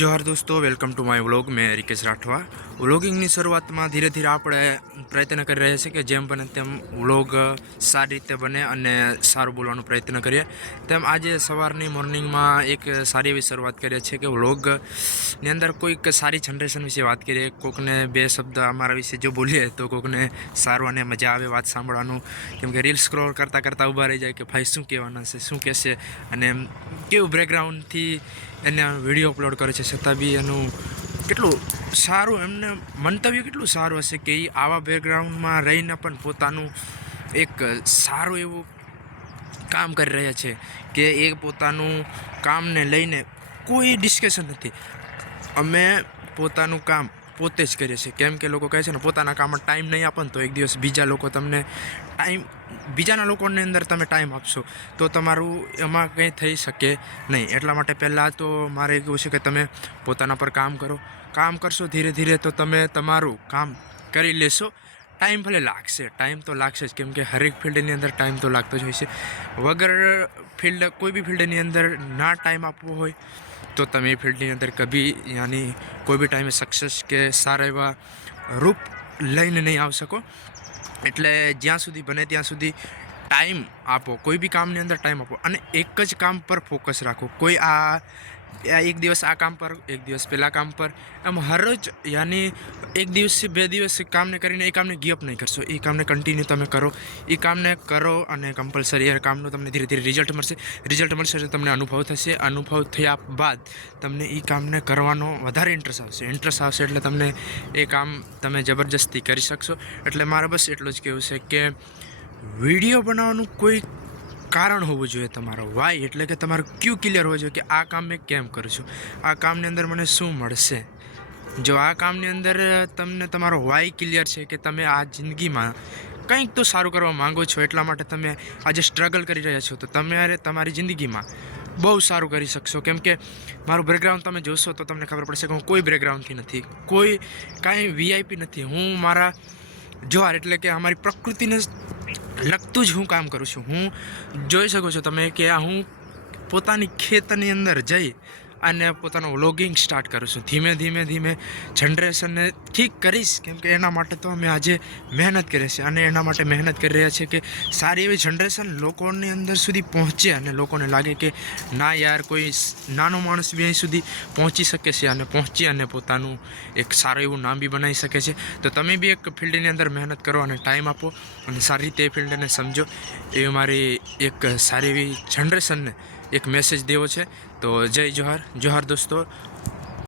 જોહાર દોસ્તો welcome to my vlog મેં રિકેશ રાઠવા. વ્લોગિંગની શરૂઆતમાં ધીરે ધીરે આપણે પ્રયત્ન કરી રહ્યા છીએ કે જેમ બને તેમ વ્લોગ સારી રીતે બને અને સારું બોલવાનો પ્રયત્ન કરીએ. તેમ આજે સવારની મોર્નિંગમાં એક સારી એવી શરૂઆત કરીએ છીએ કે વ્લોગની અંદર કોઈક સારી જનરેશન વિશે વાત કરીએ. કોકને બે શબ્દ અમારા વિશે જો બોલીએ તો કોકને સારું અને મજા આવે વાત સાંભળવાનું. કેમ કે રીલ સ્ક્રોલ કરતાં કરતાં ઊભા રહી જાય કે ભાઈ શું કહેવાના છે, શું કહેશે અને કેવું બેકગ્રાઉન્ડથી એને વીડિયો અપલોડ કરે છે. છતાં બી એનું કેટલું સારું, એમને મંતવ્ય કેટલું સારું હશે કે એ આવા બેકગ્રાઉન્ડમાં રહીને પણ પોતાનું એક સારું એવું કામ કરી રહ્યા છે કે એ પોતાનું કામને લઈને કોઈ ડિસ્કશન નથી. અમે પોતાનું કામ પોતે જ કરીએ છીએ. કેમ કે લોકો કહે છે ને, પોતાના કામમાં ટાઈમ નહીં આપો તો એક દિવસ બીજા લોકો તમને ટાઈમ બીજાના લોકોની અંદર તમે ટાઈમ આપશો. તો તમારું એમાં કંઈ થઈ શકે નહીં. એટલા માટે પહેલાં તો મારે એવું છે કે તમે પોતાના પર કામ કરો. કામ કરશો ધીરે ધીરે તો તમે તમારું કામ કરી લેશો. ટાઈમ ભલે લાગશે. ટાઈમ તો લાગશે જ. કેમ કે હરેક ફિલ્ડની અંદર ટાઈમ તો લાગતો જ હોય છે. વગર ફિલ્ડ, કોઈ બી ફિલ્ડની અંદર ના ટાઈમ આપવો હોય તો તમે એ ફિલ્ડની અંદર કભી યાની કોઈ બી ટાઈમે સક્સેસ કે સારા એવા રૂપ લઈને નહીં આવી શકો એટલે જ્યાં સુધી બને ત્યાં સુધી ટાઈમ આપો કોઈ બી કામની અંદર ટાઈમ આપો અને એક જ કામ પર ફોકસ રાખો કોઈ આ એક દિવસ આ કામ પર, એક દિવસ પેલા કામ પર. એમ હરરોજ, યાની એક દિવસ બે દિવસ કામને કરીને એ કામને ગિઅપ નહીં કરશો. એ કામને કન્ટિન્યુ તમે કરો. એ કામને કરો અને કમ્પલસરી એ કામનું તમને ધીરે ધીરે રિઝલ્ટ મળશે. રિઝલ્ટ મળશે એટલે તમને અનુભવ થશે. અનુભવ થયા બાદ તમને એ કામને કરવાનો વધારે ઇન્ટરેસ્ટ આવશે. ઇન્ટરેસ્ટ આવશે એટલે તમને એ કામ તમે જબરજસ્તી કરી શકશો. એટલે મારે બસ એટલું જ કહેવું છે કે વીડિયો બનાવવાનું કોઈ કારણ હોવું જોઈએ તમારો. વાય એટલે કે તમારું ક્યુ ક્લિયર હોવું જોઈએ કે આ કામ મેં કેમ કરું છું? આ કામની અંદર મને શું મળશે? જો આ કામની અંદર તમને તમારો વાય ક્લિયર છે કે તમે આ જિંદગીમાં કંઈક તો સારું કરવા માંગો છો એટલા માટે તમે આજે સ્ટ્રગલ કરી રહ્યા છો, તો તમારે તમારી જિંદગીમાં બહુ સારું કરી શકશો. કેમ કે મારું બેકગ્રાઉન્ડ તમે જોશો તો તમને ખબર પડશે કે હું કોઈ બેકગ્રાઉન્ડથી નથી. કોઈ કાંઈ વીઆઈપી નથી. હું મારા જોહાર એટલે કે અમારી પ્રકૃતિને લગતું જ હું કામ કરું છું. હું જોઈ શકો છો તમે કે આ હું પોતાની ખેતરની અંદર જઈ અને પોતાનું વ્લોગિંગ સ્ટાર્ટ કરું છું. ધીમે ધીમે ધીમે જનરેશનને ઠીક કરીશ. કેમ કે એના માટે તો અમે આજે મહેનત કરીએ છીએ અને એના માટે મહેનત કરી રહ્યા છીએ કે સારી એવી જનરેશન લોકોની અંદર સુધી પહોંચે અને લોકોને લાગે કે ના યાર, કોઈ નાનો માણસ બી અહીં સુધી પહોંચી શકે છે અને પહોંચી અને પોતાનું એક સારું એવું નામ બી બનાવી શકે છે. તો તમે બી એક ફિલ્ડની અંદર મહેનત કરો અને ટાઈમ આપો અને સારી રીતે એ ફિલ્ડને સમજો. એ મારી એક સારી એવી જનરેશનને એક મેસેજ દેવો છે. તો જય જોહાર. જોહાર દોસ્તો